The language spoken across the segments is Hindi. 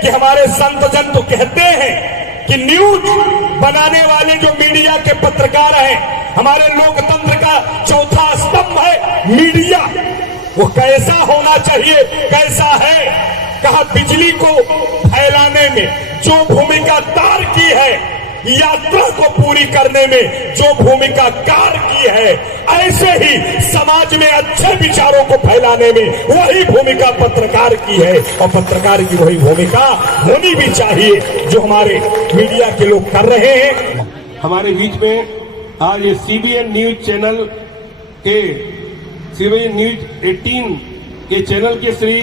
कि हमारे संत जन तो कहते हैं कि न्यूज बनाने वाले जो मीडिया के पत्रकार हैं, हमारे लोकतंत्र का चौथा स्तंभ है मीडिया। वो कैसा होना चाहिए, कैसा है? कहा बिजली को फैलाने में जो भूमिका तार की है, यात्रा को पूरी करने में जो भूमिका कार की है, ऐसे ही समाज में अच्छे विचारों को फैलाने में वही भूमिका पत्रकार की है। और पत्रकार की वही भूमिका होनी भी चाहिए जो हमारे मीडिया के लोग कर रहे हैं। हमारे बीच में आज ये सीबीएन न्यूज चैनल के सीबीएन न्यूज 18 के चैनल के श्री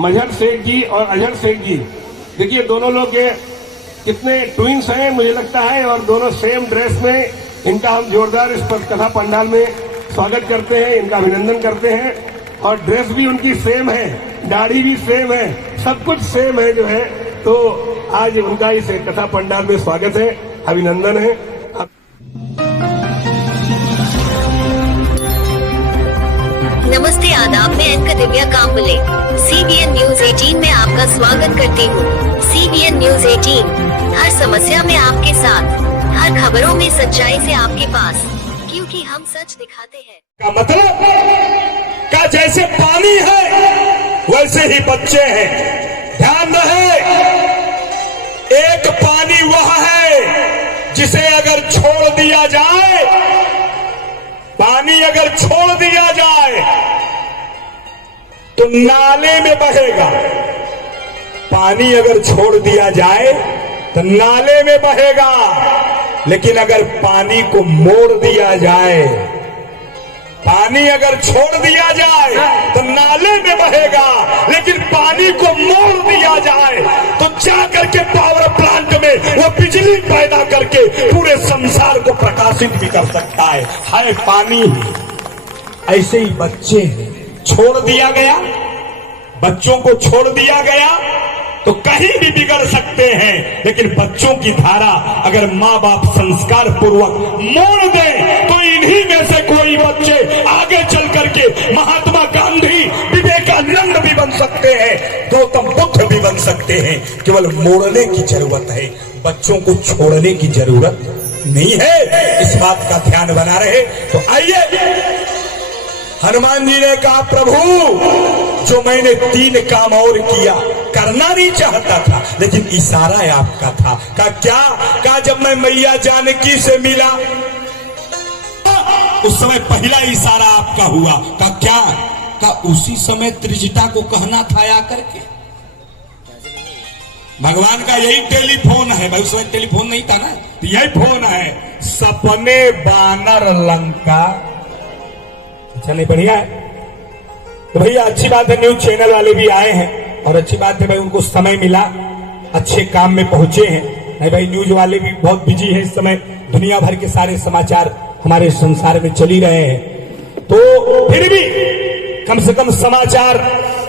मजहर शेख जी और अजहर शेख जी, देखिए दोनों लोग कितने ट्विंस हैं मुझे लगता है, और दोनों सेम ड्रेस में। इनका हम जोरदार इस कथा पंडाल में स्वागत करते हैं, इनका अभिनंदन करते हैं। और ड्रेस भी उनकी सेम है, दाढ़ी भी सेम है, सब कुछ सेम है जो है। तो आज उनका इस कथा पंडाल में स्वागत है, अभिनंदन है। नमस्ते, आदाब। मैं anchor Divya Kamble CBN news 18 में आपका स्वागत करती हूँ। सीबीएन न्यूज 18 हर समस्या में आपके साथ, हर खबरों में सच्चाई से आपके पास, क्योंकि हम सच दिखाते हैं। का मतलब का जैसे पानी है वैसे ही बच्चे हैं। ध्यान रहे, एक पानी वह है जिसे अगर छोड़ दिया जाए, पानी अगर छोड़ दिया जाए तो नाले में बहेगा। पानी अगर छोड़ दिया जाए तो नाले में बहेगा, लेकिन अगर पानी को मोड़ दिया जाए, पानी अगर छोड़ दिया जाए तो नाले में बहेगा, लेकिन पानी को मोड़ दिया जाए तो जाकर के पावर प्लांट में वो बिजली पैदा करके पूरे संसार को प्रकाशित भी कर सकता है पानी। ऐसे ही बच्चे छोड़ दिया गया, बच्चों को छोड़ दिया गया तो कहीं भी बिगड़ सकते हैं, लेकिन बच्चों की धारा अगर माँ बाप संस्कार पूर्वक मोड़ दें तो इन्हीं में से कोई बच्चे आगे चल करके महात्मा गांधी, विवेकानंद भी बन सकते हैं, गौतम बुद्ध भी बन सकते हैं। केवल मोड़ने की जरूरत है, बच्चों को छोड़ने की जरूरत नहीं है। इस बात का ध्यान बना रहे। तो आइए, हनुमान जी ने कहा प्रभु जो मैंने 3 काम और किया, करना नहीं चाहता था लेकिन इशारा आपका था। कहा क्या? कहा जब मैं मैया जानकी से मिला उस समय पहला इशारा आपका हुआ। कहा क्या? कहा उसी समय त्रिजटा को कहना था आकर के। भगवान का यही टेलीफोन है भाई, उस समय टेलीफोन नहीं था ना, तो यही फोन है। सपने बानर लंका। अच्छा नहीं, बढ़िया है। तो भैया अच्छी बात है, न्यूज चैनल वाले भी आए हैं और अच्छी बात है भाई, उनको समय मिला, अच्छे काम में पहुंचे हैं। नहीं भाई, न्यूज वाले भी बहुत बिजी हैं इस समय, दुनिया भर के सारे समाचार हमारे संसार में चल ही रहे हैं। तो फिर भी कम से कम समाचार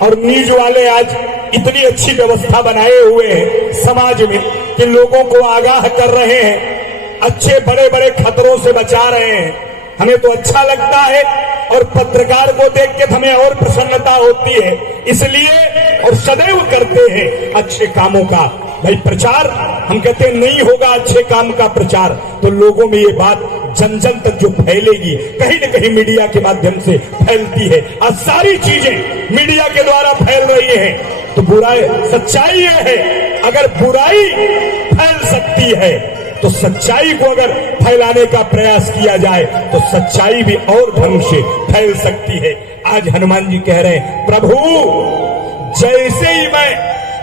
और न्यूज वाले आज इतनी अच्छी व्यवस्था बनाए हुए हैं समाज में कि लोगों को आगाह कर रहे हैं, अच्छे बड़े बड़े खतरों से बचा रहे हैं। हमें तो अच्छा लगता है और पत्रकार को देख के हमें और प्रसन्नता होती है, इसलिए और सदैव करते हैं अच्छे कामों का भाई प्रचार। हम कहते हैं नहीं होगा अच्छे काम का प्रचार तो लोगों में ये बात जन जन तक जो फैलेगी, कहीं न कहीं मीडिया के माध्यम से फैलती है। आज सारी चीजें मीडिया के द्वारा फैल रही हैं, तो बुराई सच्चाई ये है, अगर बुराई फैल सकती है तो सच्चाई को अगर फैलाने का प्रयास किया जाए तो सच्चाई भी और ढंग से फैल सकती है। आज हनुमान जी कह रहे हैं प्रभु जैसे ही मैं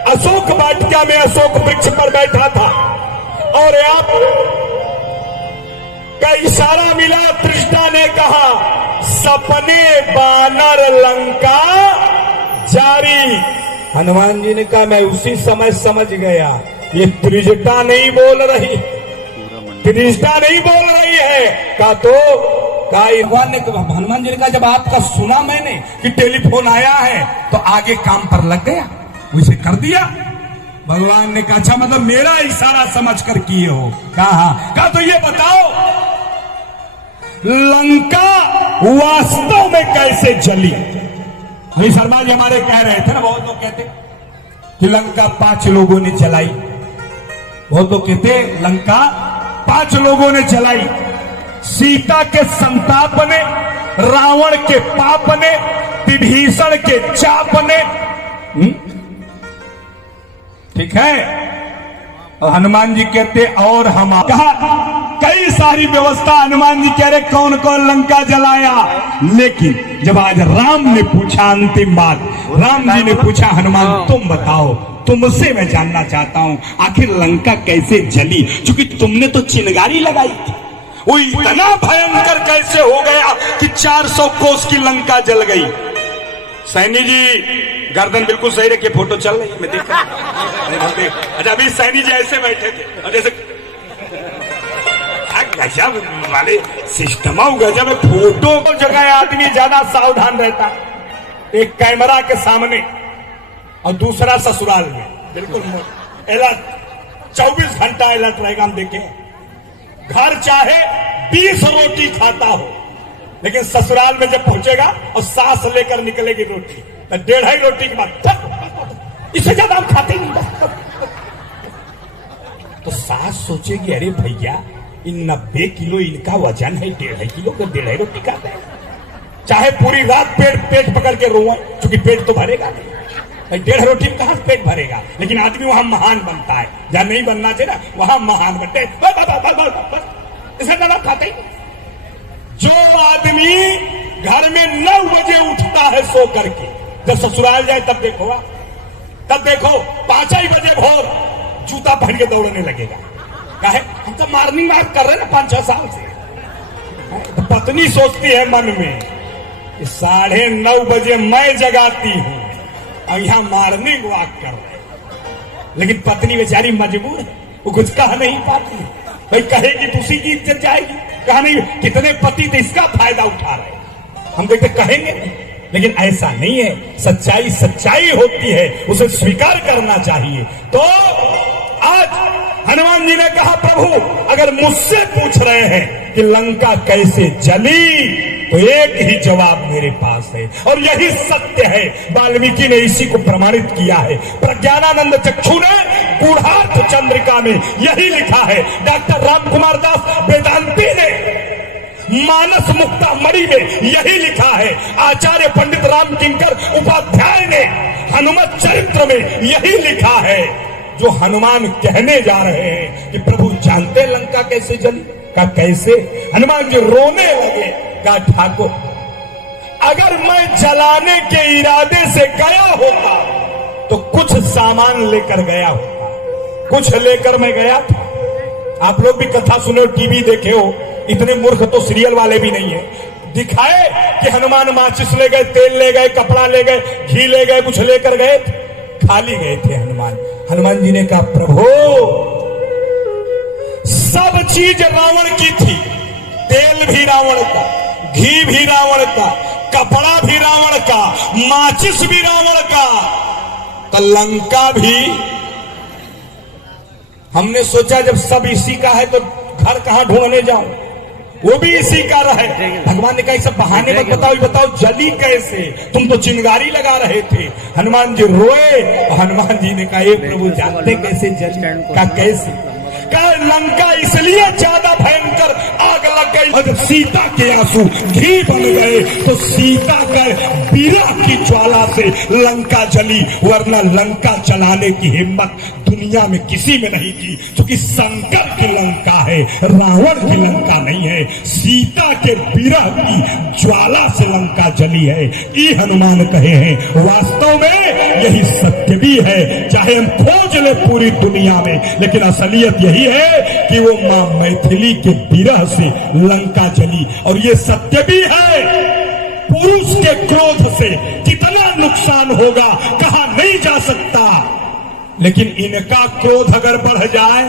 अशोक वाटिका में अशोक वृक्ष पर बैठा था और आप का इशारा मिला, त्रिजटा ने कहा सपने बानर लंका जारी। हनुमान जी ने कहा मैं उसी समय समझ गया ये त्रिजटा नहीं बोल रही, त्रिजटा नहीं बोल रही है। कहा तो भगवान ने, हनुमान जी ने कहा जब आपका सुना मैंने कि टेलीफोन आया है तो आगे काम पर लग गया, उसे कर दिया। भगवान ने कहा अच्छा मतलब मेरा इशारा समझ कर किए हो? कहा तो ये बताओ लंका वास्तव में कैसे जली? वही शर्मा जी हमारे कह रहे थे ना, बहुत लोग कहते कि लंका 5 लोगों ने चलाई। वो तो कहते लंका 5 लोगों ने चलाई, सीता के संताप ने, रावण के पाप ने, विभीषण के चाप ने। ठीक है। और हनुमान जी कहते और हम कहा कई सारी व्यवस्था, हनुमान जी कह रहे कौन कौन लंका जलाया। लेकिन जब आज राम ने पूछा अंतिम बात, राम जी ने पूछा हनुमान तुम बताओ, तुमसे मैं जानना चाहता हूं आखिर लंका कैसे जली, क्योंकि तुमने तो चिनगारी लगाई थी। वो इतना भयंकर कैसे हो गया कि 400 कोस की लंका जल गई। सैनी जी गर्दन बिल्कुल सही रखिए, फोटो चल रही है, मैं देख रहा हूं। अच्छा अभी सैनी जी ऐसे बैठे थे और जैसे गजब वाले सिस्टम, गजब फोटो को जगह आदमी ज्यादा सावधान रहता, एक कैमरा के सामने और दूसरा ससुराल में, बिल्कुल अलर्ट, 24 घंटा अलर्ट रहेगा। हम देखें घर चाहे 20 रोटी खाता हो, लेकिन ससुराल में जब पहुंचेगा और सांस लेकर निकलेगी रोटी तो 1.5 रोटी के बाद इससे ज्यादा हम खाते नहीं। तो सास सोचेगी अरे भैया इन 90 किलो इनका वजन है, 1.5 किलो का 1.5 रोटी खाता है, चाहे पूरी रात पेट पकड़ के रोए, क्योंकि पेट तो भरेगा नहीं, 1.5 रोटी में कहां पेट भरेगा। लेकिन आदमी वहां महान बनता है, जहां नहीं बनना चाहिए ना वहां महान बनते, इसे ज्यादा खाते ही। जो आदमी घर में 9 बजे उठता है सो करके, जब ससुराल जाए तब देखो 5 ही बजे भोर जूता पहन के दौड़ने लगेगा। काहे? हम तो मॉर्निंग वॉक कर रहे हैं ना 5-6 साल से। तो पत्नी सोचती है मन में 9:30 बजे मैं जगाती हूं और यहां मॉर्निंग वॉक कर रहे हैं। लेकिन पत्नी बेचारी मजबूर है, वो कुछ कह नहीं पाती। भाई कहेगी तो उसी की इज्जत जाएगी। कहा नहीं कितने पति तो इसका फायदा उठा रहे, हम देखते कहेंगे नहीं। लेकिन ऐसा नहीं है, सच्चाई सच्चाई होती है, उसे स्वीकार करना चाहिए। तो आज हनुमान जी ने कहा प्रभु अगर मुझसे पूछ रहे हैं कि लंका कैसे जली तो एक ही जवाब मेरे पास है और यही सत्य है। वाल्मीकि ने इसी को प्रमाणित किया है। प्रज्ञानानंद चक्षु ने गूढ़ार्थ चंद्रिका में यही लिखा है। डॉक्टर रामकुमार दास वेदांती ने मानस मुक्ता मणि में यही लिखा है। आचार्य पंडित राम किंकर उपाध्याय ने हनुमत चरित्र में यही लिखा है। जो हनुमान कहने जा रहे हैं कि प्रभु जानते लंका कैसे जली, का कैसे? हनुमान जी रोने लगे, का ठाकुर अगर मैं जलाने के इरादे से गया होता तो कुछ सामान लेकर गया होता, कुछ लेकर मैं गया था। आप लोग भी कथा सुने हो, टीवी देखे हो, इतने मूर्ख तो सीरियल वाले भी नहीं है। दिखाए कि हनुमान माचिस ले गए, तेल ले गए, कपड़ा ले गए, घी ले गए, कुछ लेकर गए, खाली गए थे हनुमान। हनुमान जी ने कहा प्रभु सब चीज रावण की थी, तेल भी रावण का, घी भी रावण का, कपड़ा भी रावण का, माचिस भी रावण का, तो लंका भी। हमने सोचा जब सब इसी का है तो घर कहां ढूंढने जाऊं, वो भी इसी का रहे। भगवान ने कहा सब बहाने मत बताओ, बताओ जली कैसे, तुम तो चिंगारी लगा रहे थे। हनुमान जी रोए, हनुमान जी ने कहा प्रभु जानते कैसे जली, का कैसे? कहा लंका इसलिए ज्यादा भयंकर आग लग गई और सीता के आंसू घी बन गए तो सीता का विरह की ज्वाला से लंका जली, वरना लंका जलाने की हिम्मत दुनिया में किसी में नहीं थी। क्योंकि शंकर की लंका है, रावण की लंका नहीं है। सीता के विरह की ज्वाला से लंका जली है, ये हनुमान कहे हैं। वास्तव में यही सत्य भी है, चाहे हम खोज ले पूरी दुनिया में, लेकिन असलियत यही है कि वो मां मैथिली के विरह से लंका जली। और ये सत्य भी है, पुरुष के क्रोध से कितना नुकसान होगा कहा नहीं जा सकता, लेकिन इनका क्रोध अगर बढ़ जाए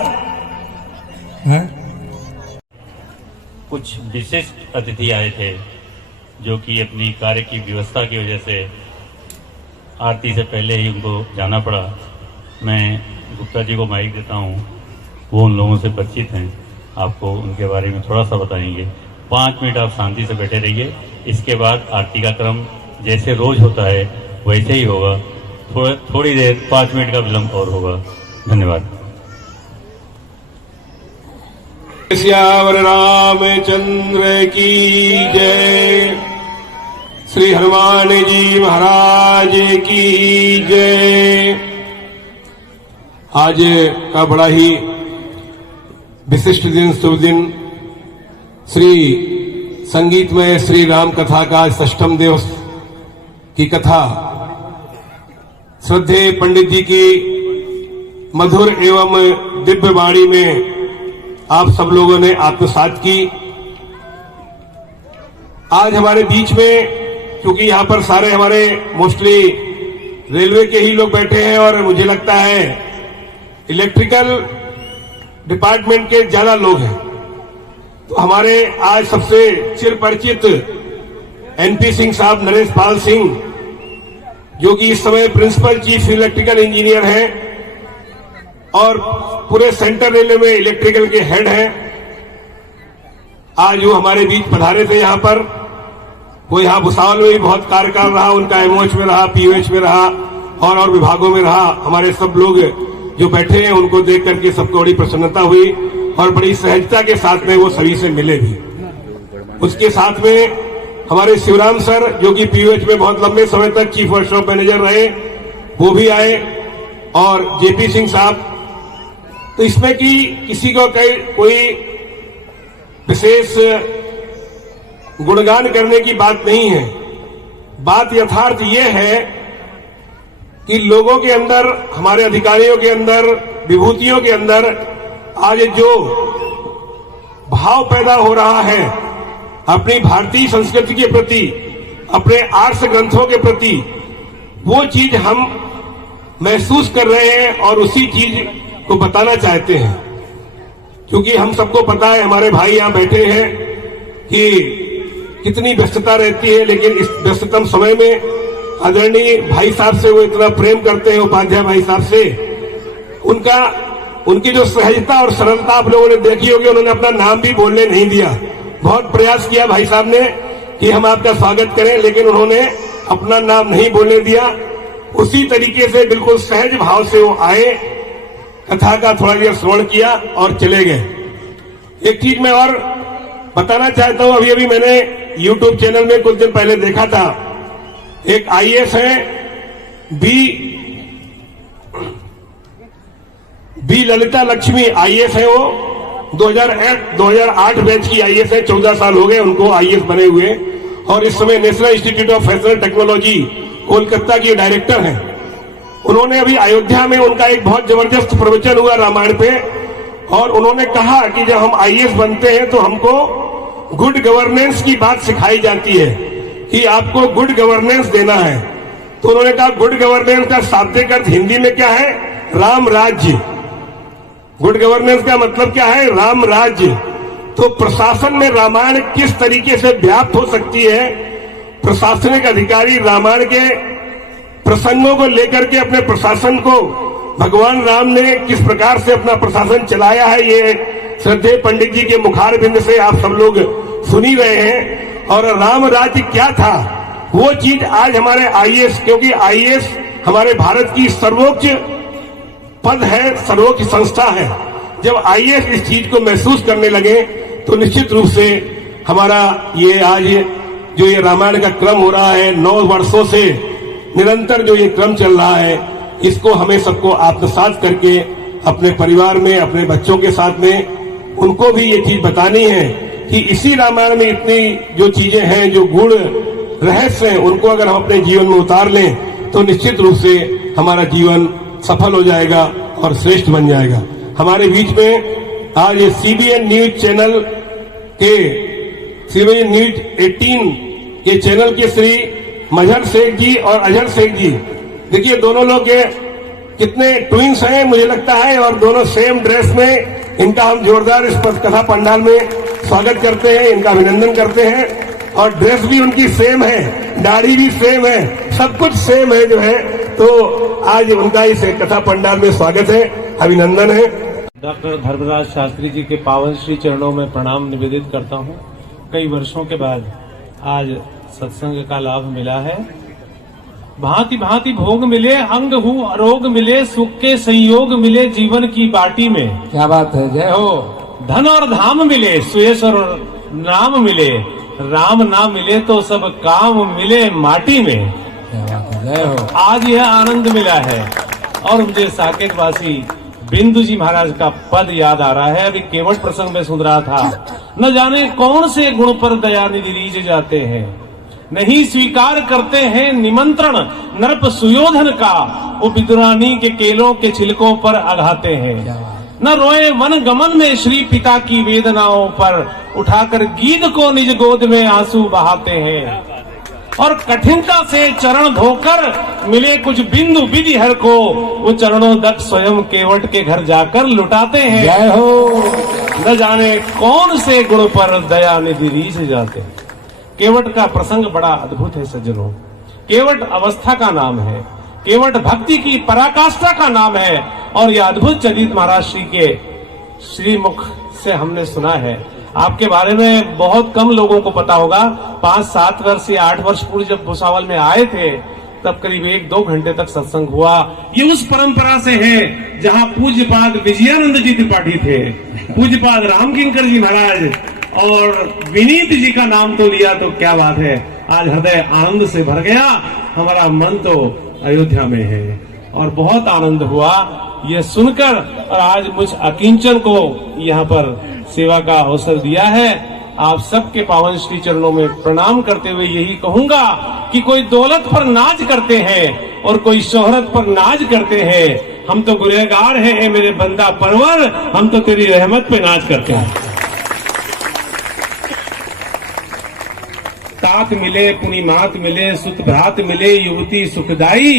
है? कुछ विशिष्ट अतिथि आए थे जो कि अपनी कार्य की व्यवस्था की वजह से आरती से पहले ही उनको जाना पड़ा। मैं गुप्ता जी को माइक देता हूँ, वो उन लोगों से परिचित हैं, आपको उनके बारे में थोड़ा सा बताएंगे। 5 मिनट आप शांति से बैठे रहिए, इसके बाद आरती का क्रम जैसे रोज होता है वैसे ही होगा। थोड़ी देर 5 मिनट का विलंब और होगा। धन्यवाद। श्यावर रामचंद्र की जय। श्री हनुमान जी महाराज की जय। आज का बड़ा ही विशिष्ट दिन, शुभ दिन, श्री संगीतमय श्री राम कथा का 6ठम दिवस की कथा श्रद्धेय पंडित जी की मधुर एवं दिव्य वाणी में आप सब लोगों ने आत्मसात की। आज हमारे बीच में, क्योंकि यहाँ पर सारे हमारे मोस्टली रेलवे के ही लोग बैठे हैं और मुझे लगता है इलेक्ट्रिकल डिपार्टमेंट के ज्यादा लोग हैं, तो हमारे आज सबसे चिरपरिचित एनपी सिंह साहब, नरेश पाल सिंह, जो कि इस समय प्रिंसिपल चीफ इलेक्ट्रिकल इंजीनियर हैं और पूरे सेंट्रल रेलवे में इलेक्ट्रिकल के हेड हैं, आज वो हमारे बीच पधारे थे यहाँ पर। वो यहाँ भुसावल में भी बहुत कार्यकाल रहा, उनका एमओएच में रहा, पीओएच में रहा और विभागों में रहा। हमारे सब लोग जो बैठे हैं उनको देख करके सबको बड़ी प्रसन्नता हुई और बड़ी सहजता के साथ में वो सभी से मिले भी। उसके साथ में हमारे शिवराम सर, जो कि पीओएच में बहुत लंबे समय तक चीफ वर्कशॉप मैनेजर रहे, वो भी आए, और जेपी सिंह साहब। तो इसमें कि किसी को कोई विशेष गुणगान करने की बात नहीं है। बात यथार्थ ये है कि लोगों के अंदर, हमारे अधिकारियों के अंदर, विभूतियों के अंदर आज जो भाव पैदा हो रहा है अपनी भारतीय संस्कृति के प्रति, अपने आर्ष ग्रंथों के प्रति, वो चीज हम महसूस कर रहे हैं और उसी चीज को बताना चाहते हैं। क्योंकि हम सबको पता है, हमारे भाई यहाँ बैठे हैं, कि कितनी व्यस्तता रहती है, लेकिन इस व्यस्ततम समय में आदरणीय भाई साहब से वो इतना प्रेम करते हैं, उपाध्याय भाई साहब से, उनकी जो सहजता और सरलता आप लोगों ने देखी होगी। उन्होंने अपना नाम भी बोलने नहीं दिया। बहुत प्रयास किया भाई साहब ने कि हम आपका स्वागत करें, लेकिन उन्होंने अपना नाम नहीं बोलने दिया। उसी तरीके से बिल्कुल सहज भाव से वो आए, कथा का थोड़ा देर श्रवण किया और चले गए। एक चीज मैं और बताना चाहता हूं, अभी मैंने यूट्यूब चैनल में कुछ दिन पहले देखा था, एक आईएएस है बी ललिता लक्ष्मी आईएएस है। वो 2008 बैच की आईएएस है, 14 साल हो गए उनको आईएएस बने हुए, और इस समय national institute of fashion technology Kolkata की डायरेक्टर हैं। उन्होंने अभी अयोध्या में उनका एक बहुत जबरदस्त प्रवचन हुआ रामायण पे, और उन्होंने कहा कि जब हम आईएएस बनते हैं तो हमको गुड गवर्नेंस की बात सिखाई जाती है कि आपको गुड गवर्नेंस देना है। तो उन्होंने कहा गुड गवर्नेंस का शाब्दिक अर्थ हिंदी में क्या है? राम राज्य। गुड गवर्नेंस का मतलब क्या है? राम राज्य। तो प्रशासन में रामायण किस तरीके से व्याप्त हो सकती है, प्रशासनिक अधिकारी रामायण के प्रसंगों को लेकर के अपने प्रशासन को, भगवान राम ने किस प्रकार से अपना प्रशासन चलाया है, ये श्रद्धेय पंडित जी के मुखार बिंद से आप सब लोग सुन ही रहे हैं। और राम राज्य क्या था, वो चीज आज हमारे आईएएस, क्योंकि आईएएस हमारे भारत की सर्वोच्च पद है, सर्वोच्च संस्था है। जब आईएएस इस चीज को महसूस करने लगे तो निश्चित रूप से हमारा ये आज जो ये रामायण का क्रम हो रहा है, 9 वर्षों से निरंतर जो ये क्रम चल रहा है, इसको हमें सबको आत्मसात करके अपने परिवार में, अपने बच्चों के साथ में उनको भी ये चीज बतानी है कि इसी रामायण में इतनी जो चीजें हैं, जो गुण रहस्य हैं, उनको अगर हम अपने जीवन में उतार लें तो निश्चित रूप से हमारा जीवन सफल हो जाएगा और श्रेष्ठ बन जाएगा। हमारे बीच में आज ये सीबीएन न्यूज चैनल के, सीबीएन न्यूज 18 के चैनल के श्री मजहर शेख जी और अजहर शेख जी, देखिए दोनों लोग कितने ट्विंस हैं मुझे लगता है, और दोनों सेम ड्रेस में। इनका हम जोरदार इस कथा पंडाल में स्वागत करते हैं, इनका अभिनंदन करते हैं। और ड्रेस भी उनकी सेम है, दाढ़ी भी सेम है, सब कुछ सेम है जो है। तो आज उनका इस कथा पंडाल में स्वागत है, अभिनंदन है। डॉक्टर धर्मराज शास्त्री जी के पावन श्री चरणों में प्रणाम निवेदित करता हूँ। कई वर्षों के बाद आज सत्संग का लाभ मिला है। भांति भांति भोग मिले, अंग हूँ अरोग मिले, सुख के संयोग मिले जीवन की बाटी में। क्या बात है, जय हो। धन और धाम मिले, सुयश और नाम मिले, राम नाम मिले तो सब काम मिले माटी में। क्या बात है, जय हो। आज यह आनंद मिला है और मुझे साकेत वासी बिंदु जी महाराज का पद याद आ रहा है। अभी केवट प्रसंग में सुन रहा था, न जाने कौन से गुण पर दयानिधि रीझ जाते हैं, नहीं स्वीकार करते हैं निमंत्रण नरप सुयोधन का, वो विदुरानी के केलों के छिलकों पर अघाते हैं। न रोए मन गमन में श्री पिता की वेदनाओं पर, उठाकर गीध को निज गोद में आंसू बहाते हैं। और कठिनता से चरण धोकर मिले कुछ बिंदु विधि हर को, वो चरणों तक स्वयं केवट के घर जाकर लुटाते हैं। जय हो। न जाने कौन से गुण पर दयानिधि रीझ जाते हैं। केवट का प्रसंग बड़ा अद्भुत है सज्जनों। केवट अवस्था का नाम है, केवट भक्ति की पराकाष्ठा का नाम है। और यह अद्भुत चरित महाराज श्री के श्रीमुख से हमने सुना है। आपके बारे में बहुत कम लोगों को पता होगा। 5-7 वर्ष या 8 वर्ष पूर्व जब भुसावल में आए थे, तब करीब 1-2 घंटे तक सत्संग हुआ। ये उस परंपरा से है जहाँ पूज्यपाद विजयानंद जी त्रिपाठी थे, पूज्यपाद रामकिंकर जी महाराज और विनीत जी का नाम तो लिया तो क्या बात है। आज हृदय आनंद से भर गया, हमारा मन तो अयोध्या में है और बहुत आनंद हुआ ये सुनकर। और आज मुझ अकिंचन को यहाँ पर सेवा का अवसर दिया है। आप सबके पावन श्री चरणों में प्रणाम करते हुए यही कहूंगा कि कोई दौलत पर नाज करते हैं और कोई शोहरत पर नाज करते हैं। हम तो गुनहगार हैं ए मेरे बंदा परवर, हम तो तेरी रहमत पे नाज करते हैं। तात मिले पुनिमात मिले, सुत भ्रात मिले, युवती सुखदाई,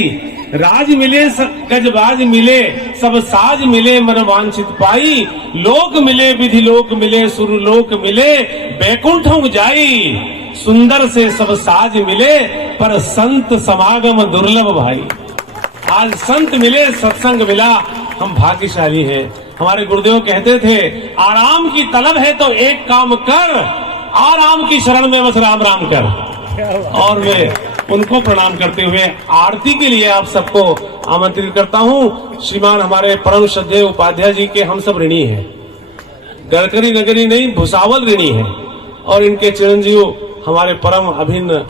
राज मिले गजबाज मिले, सब साज मिले मन वांछित पाई, लोक मिले विधि लोक मिले, सुरलोक मिले, बैकुंठम जाई, सुंदर से सब साज मिले, पर संत समागम दुर्लभ भाई। आज संत मिले, सत्संग मिला, हम भाग्यशाली हैं। हमारे गुरुदेव कहते थे, आराम की तलब है तो एक काम कर, आराम की शरण में बस राम राम कर। और मैं उनको प्रणाम करते हुए आरती के लिए आप सबको आमंत्रित करता हूँ। श्रीमान हमारे परम श्रद्धेय उपाध्याय जी के हम सब ऋणी हैं, गड़करी नगरी नहीं भुसावल ऋणी है। और इनके चिरंजीव हमारे परम अभिन्न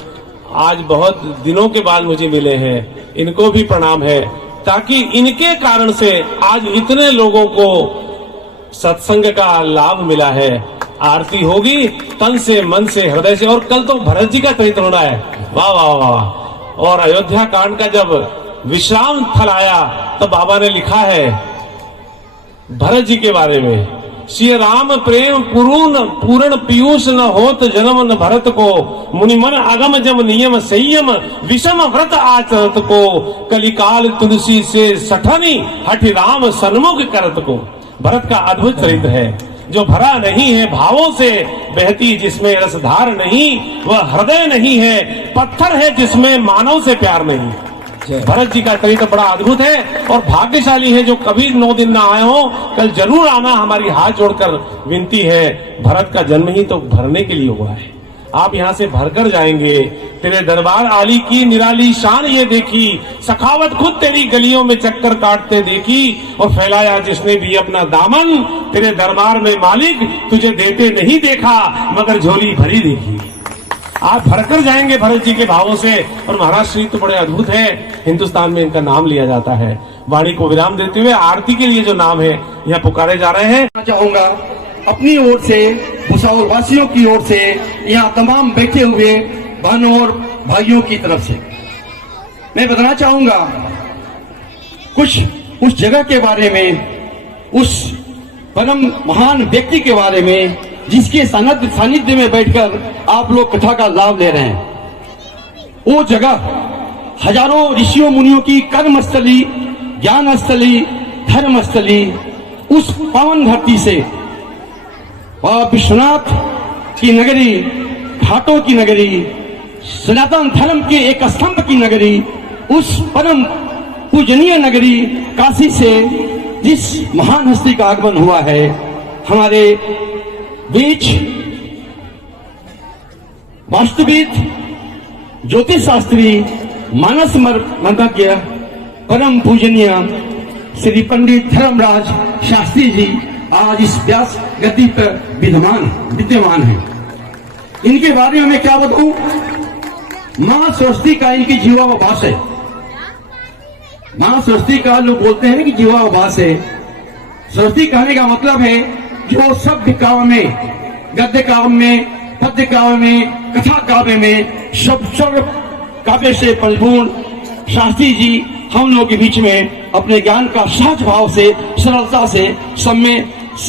आज बहुत दिनों के बाद मुझे मिले हैं, इनको भी प्रणाम है। ताकि इनके कारण से आज इतने लोगों को सत्संग का लाभ मिला है। आरती होगी तन से मन से हृदय से। और कल तो भरत जी का चरित्र होना है, वाह वाह वाह। और अयोध्या कांड का जब विश्राम थल आया तो बाबा ने लिखा है भरत जी के बारे में, श्री राम प्रेम पूर्ण पीयूष न होत जन्म न भरत को, मुनिमन अगम जम नियम संयम विषम व्रत आचरत को, कलिकाल तुलसी से सठनी हठि राम सन्मुख करत को। भरत का अद्भुत चरित्र है जो भरा नहीं है भावों से, बहती जिसमें रसधार नहीं, वह हृदय नहीं है, पत्थर है जिसमें मानव से प्यार नहीं। भरत जी का चरित्र बड़ा अद्भुत है और भाग्यशाली है जो कभी 9 दिन ना आए हो, कल जरूर आना, हमारी हाथ जोड़कर विनती है। भरत का जन्म ही तो भरने के लिए हुआ है, आप यहाँ से भरकर जाएंगे। तेरे दरबार आली की निराली शान ये देखी, सखावत खुद तेरी गलियों में चक्कर काटते देखी, और फैलाया जिसने भी अपना दामन, तेरे दरबार में मालिक तुझे देते नहीं देखा, मगर झोली भरी देखी। आप भरकर जाएंगे भरत जी के भावों से। और महाराज श्री तो बड़े अद्भुत है, हिंदुस्तान में इनका नाम लिया जाता है। वाणी को विराम देते हुए आरती के लिए जो नाम है यहाँ पुकारे जा रहे हैं। चाहूंगा अपनी ओर से, भुसावल वासियों की ओर से, यहाँ तमाम बैठे हुए बहनों और भाइयों की तरफ से मैं बताना चाहूंगा कुछ उस जगह के बारे में, उस परम महान व्यक्ति के बारे में जिसके सानिध्य में बैठकर आप लोग कथा का लाभ ले रहे हैं। वो जगह हजारों ऋषियों मुनियों की कर्मस्थली, ज्ञान स्थली, धर्म स्थली, उस पावन धरती से विश्वनाथ की नगरी, घाटों की नगरी, सनातन धर्म के एक स्तंभ की नगरी, उस परम पूजनीय नगरी काशी से जिस महान हस्ती का आगमन हुआ है हमारे बीच, वास्तुविद, ज्योतिष शास्त्री, मानस मर्मज्ञ परम पूजनीय श्री पंडित धर्मराज शास्त्री जी आज इस व्यास गद्दी पर विद्यमान है। इनके बारे में मैं क्या बताऊं, मां सरस्वती का इनकी जीवावास है। मां सरस्वती का लोग बोलते हैं कि जीवावास है। सरस्वती कहने का मतलब है जो सभ्य काव्य में, गद्य काव्य में, पद्य काव्य में, कथा काव्य में सब काव्य से परिपूर्ण शास्त्री जी हम लोग के बीच में अपने ज्ञान का सहज भाव से, सरलता से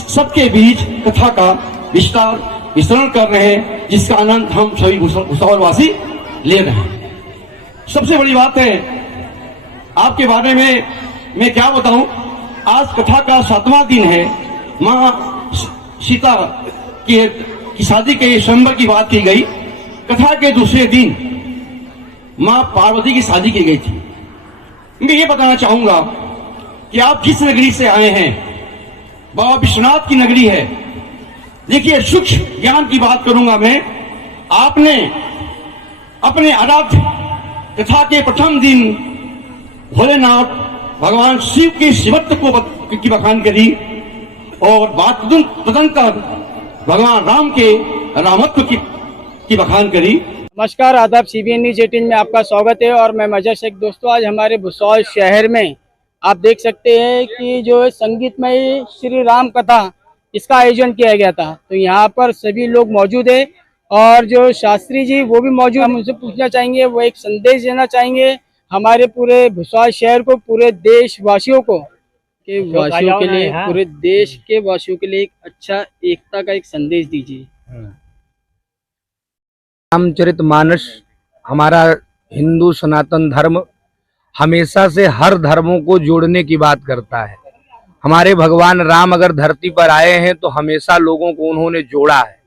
सबके बीच कथा का विस्तरण कर रहे हैं, जिसका आनंद हम सभी भुसावलवासी ले रहे हैं। सबसे बड़ी बात है आपके बारे में मैं क्या बताऊं, आज कथा का 7वां दिन है। मां सीता की शादी के स्वयंवर की बात की गई। कथा के दूसरे दिन मां पार्वती की शादी की गई थी। मैं ये बताना चाहूंगा कि आप जिस नगरी से आए हैं, बाबा विश्वनाथ की नगरी है। देखिए, सूक्ष्म ज्ञान की बात करूंगा मैं। आपने अपने आराध्य कथा के प्रथम दिन भोलेनाथ भगवान शिव के शिवत्व की बखान करी और बात तदंतर भगवान राम के रामत्व की बखान करी। नमस्कार, आदाब। सीबीएन न्यूज 18 में आपका स्वागत है और मैं मजहर शेख। दोस्तों, आज हमारे भुसावल शहर में आप देख सकते हैं कि जो संगीतमय श्री राम कथा इसका आयोजन किया गया था। तो यहाँ पर सभी लोग मौजूद है और जो शास्त्री जी वो भी मौजूद। हम उनसे पूछना चाहेंगे, वो एक संदेश देना चाहेंगे हमारे पूरे भुसावल शहर को, पूरे देशवासियों को, के वासियों के लिए, पूरे देश के वासियों के लिए एक अच्छा एकता का एक संदेश दीजिए। रामचरितमानस हमारा हिंदू सनातन धर्म हमेशा से हर धर्मों को जोड़ने की बात करता है। हमारे भगवान राम अगर धरती पर आए हैं तो हमेशा लोगों को उन्होंने जोड़ा है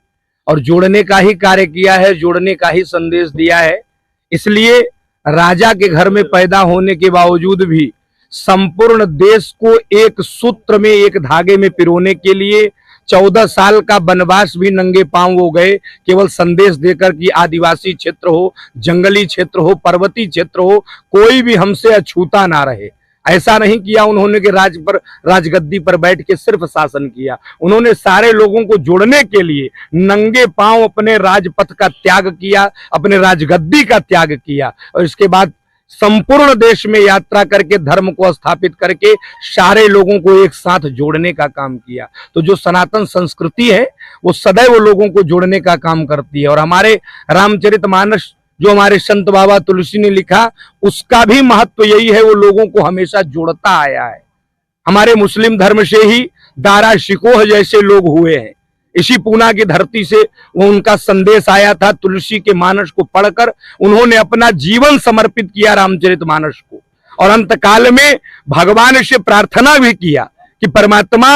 और जोड़ने का ही कार्य किया है, जोड़ने का ही संदेश दिया है। इसलिए राजा के घर में पैदा होने के बावजूद भी संपूर्ण देश को एक सूत्र में, एक धागे में पिरोने के लिए 14 साल का वनवास भी नंगे पांव हो गए, केवल संदेश देकर कि आदिवासी क्षेत्र हो, जंगली क्षेत्र हो, पर्वतीय क्षेत्र हो, कोई भी हमसे अछूता ना रहे। ऐसा नहीं किया उन्होंने कि राजगद्दी पर बैठ के सिर्फ शासन किया। उन्होंने सारे लोगों को जोड़ने के लिए नंगे पांव अपने राजपथ का त्याग किया, अपने राजगद्दी का त्याग किया और इसके बाद संपूर्ण देश में यात्रा करके धर्म को स्थापित करके सारे लोगों को एक साथ जोड़ने का काम किया। तो जो सनातन संस्कृति है वो सदैव लोगों को जोड़ने का काम करती है और हमारे रामचरितमानस जो हमारे संत बाबा तुलसी ने लिखा, उसका भी महत्व यही है, वो लोगों को हमेशा जोड़ता आया है। हमारे मुस्लिम धर्म से ही दारा शिकोह जैसे लोग हुए हैं। इसी पूना की धरती से वो उनका संदेश आया था। तुलसी के मानस को पढ़कर उन्होंने अपना जीवन समर्पित किया रामचरितमानस को और अंतकाल में भगवान से प्रार्थना भी किया कि परमात्मा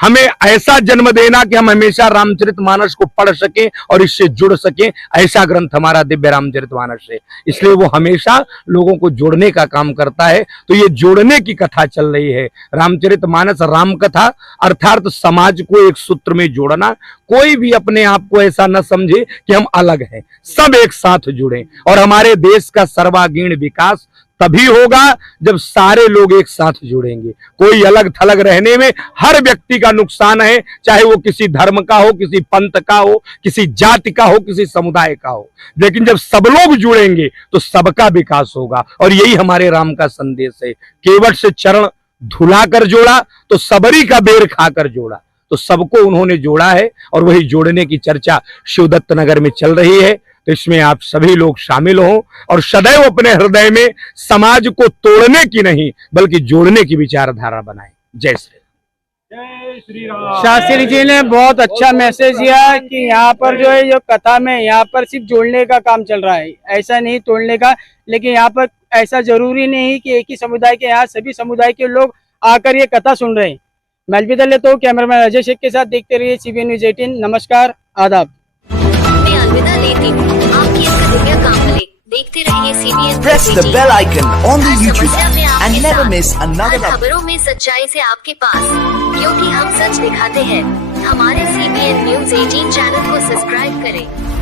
हमें ऐसा जन्म देना कि हम हमेशा रामचरितमानस को पढ़ सकें और इससे जुड़ सकें। ऐसा ग्रंथ हमारा दिव्य रामचरितमानस है, इसलिए वो हमेशा लोगों को जोड़ने का काम करता है। तो ये जोड़ने की कथा चल रही है। रामचरितमानस राम कथा अर्थात समाज को एक सूत्र में जोड़ना। कोई भी अपने आप को ऐसा न समझे कि हम अलग हैं, सब एक साथ जुड़े और हमारे देश का सर्वांगीण विकास तभी होगा जब सारे लोग एक साथ जुड़ेंगे। कोई अलग थलग रहने में हर व्यक्ति का नुकसान है, चाहे वो किसी धर्म का हो, किसी पंथ का हो, किसी जाति का हो, किसी समुदाय का हो। लेकिन जब सब लोग जुड़ेंगे तो सबका विकास होगा और यही हमारे राम का संदेश है। केवट से चरण धुलाकर जोड़ा तो सबरी का बेर खाकर जोड़ा। तो सबको उन्होंने जोड़ा है और वही जोड़ने की चर्चा शिवदत्त नगर में चल रही है। तो इसमें आप सभी लोग शामिल हों और सदैव अपने हृदय में समाज को तोड़ने की नहीं बल्कि जोड़ने की विचारधारा बनाएं। जय श्री राम। शास्त्री जी ने बहुत अच्छा मैसेज दिया कि यहाँ पर जो है जो कथा में यहाँ पर सिर्फ जोड़ने का काम चल रहा है, ऐसा नहीं तोड़ने का। लेकिन यहाँ पर ऐसा जरूरी नहीं कि एक ही समुदाय के, यहाँ सभी समुदाय के लोग आकर ये कथा सुन रहे हैं। मैं अलविदा लेता हूँ। कैमरामैन अजय शेख के साथ देखते रहिए सीबीएन न्यूज 18। नमस्कार, आदाब। मैं अलविदा लेती हूँ। आपकी एक दिव्या कामले देखते रहिए CBN. Press the bell icon on the YouTube app and never miss another update. खबरों में सच्चाई से आपके पास, क्योंकि हम सच दिखाते हैं। हमारे सीबीएन न्यूज 18 चैनल को सब्सक्राइब करें।